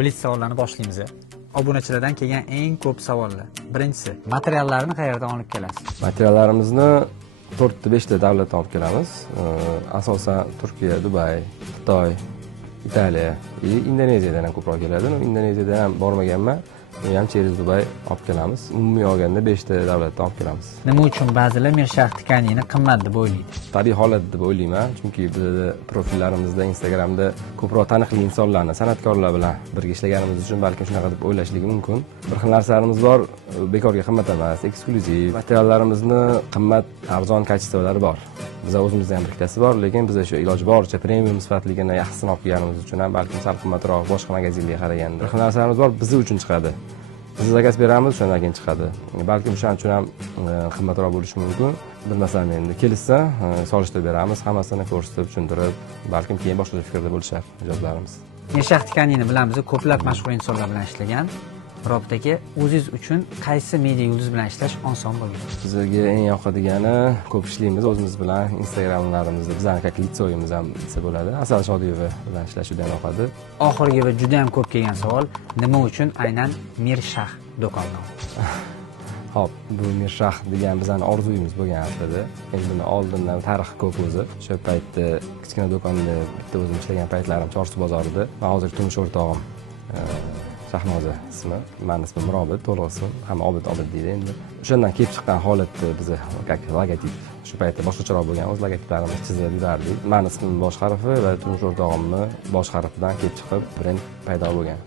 Blitz savollarni boshlaymiz. Obunachilardan kelgan eng ko'p savollar. Birinchisi, materiallarni qayerdan olib kelasiz? Materiallarimizni 4-5 ta davlatdan olib kelamiz. Asosan Turkiya, Dubay, Xitoy, Italiya, Indoneziyadan ham ko'proq keladi. Indoneziyadan ham bormaganman. Men ham через Dubay olib kelamiz. Umumiy olganda 5 ta davlatdan olib kelamiz. Nima uchun ba'zilar Mirshax tkanini qimmat deb o'ylaydi? Tabiiy holat deb o'ylayman, chunki bizda profillarimizda, Instagramda ko'proq taniqli insonlarni, san'atkorlar bilan birga ishlaganimiz uchun balkim shunaqa deb o'ylashligi mumkin. Bir xil narsalarimiz bor, bekorga qimmat emas, eksklyuziv. Materiallarimizni qimmat, arzon kачестволari bor. Biz o'zimizda ham bittasi bor, lekin biz o'sha iloji boricha premium sifatligini yaxshisini olib kelganimiz uchun ham balkim sal qimmatroq boshqa magazinlarga qaraganda. Bir xil narsalarimiz bor, biz uchun chiqadi. Biz zakaz beramiz, shundan keyin chiqadi. Balkim o'shaning uchun ham qimmatroq bo'lishi mumkin. Bilmasam endi kelishsa, solishtirib beramiz, hammasini ko'rsatib, tushuntirib, balkim keyin boshqa fikrda bo'lishar ijodlarimiz. Mirshax tkanini bilamiz, ko'plab mashhur insonlar bilan ishlagan. Robot aka, o'zingiz uchun qaysi media yulduz bilan ishlash oson bo'ladi? Bizga eng yoqadigani ko'p ishlaymiz o'zimiz bilan, Instagramlarimizda bizning как litsoyimiz ham desa bo'ladi. Asal Shodiyeva bilan ishlash juda ham yoqadi. Oxirgi va juda ham ko'p kelgan savol, nima uchun aynan Mirshax do'koni? Hop, bu Mirshax degan bizning orzuyimiz bo'lgan aslida. Endi buni oldindan tarixi ko'p o'zi. O'sha paytda kichkina do'konda bitta o'zim ishlagan paytlarim Chorsu bozorida. Men hozir turmush o'rtog'im Shahnoza ismi, meni ismim Mirobod, to'liq ismim, hamma Obid deydi endi. O'shandan kelib chiqqan holatda biza как logotip, shu paytda boshqacharoq bo'lgan o'z logotiplarimizni chizib yurardik. Meni ismim bosh harfi va turmush o'rtog'imni bosh harfidan kelib chiqib brend paydo bo'lgan.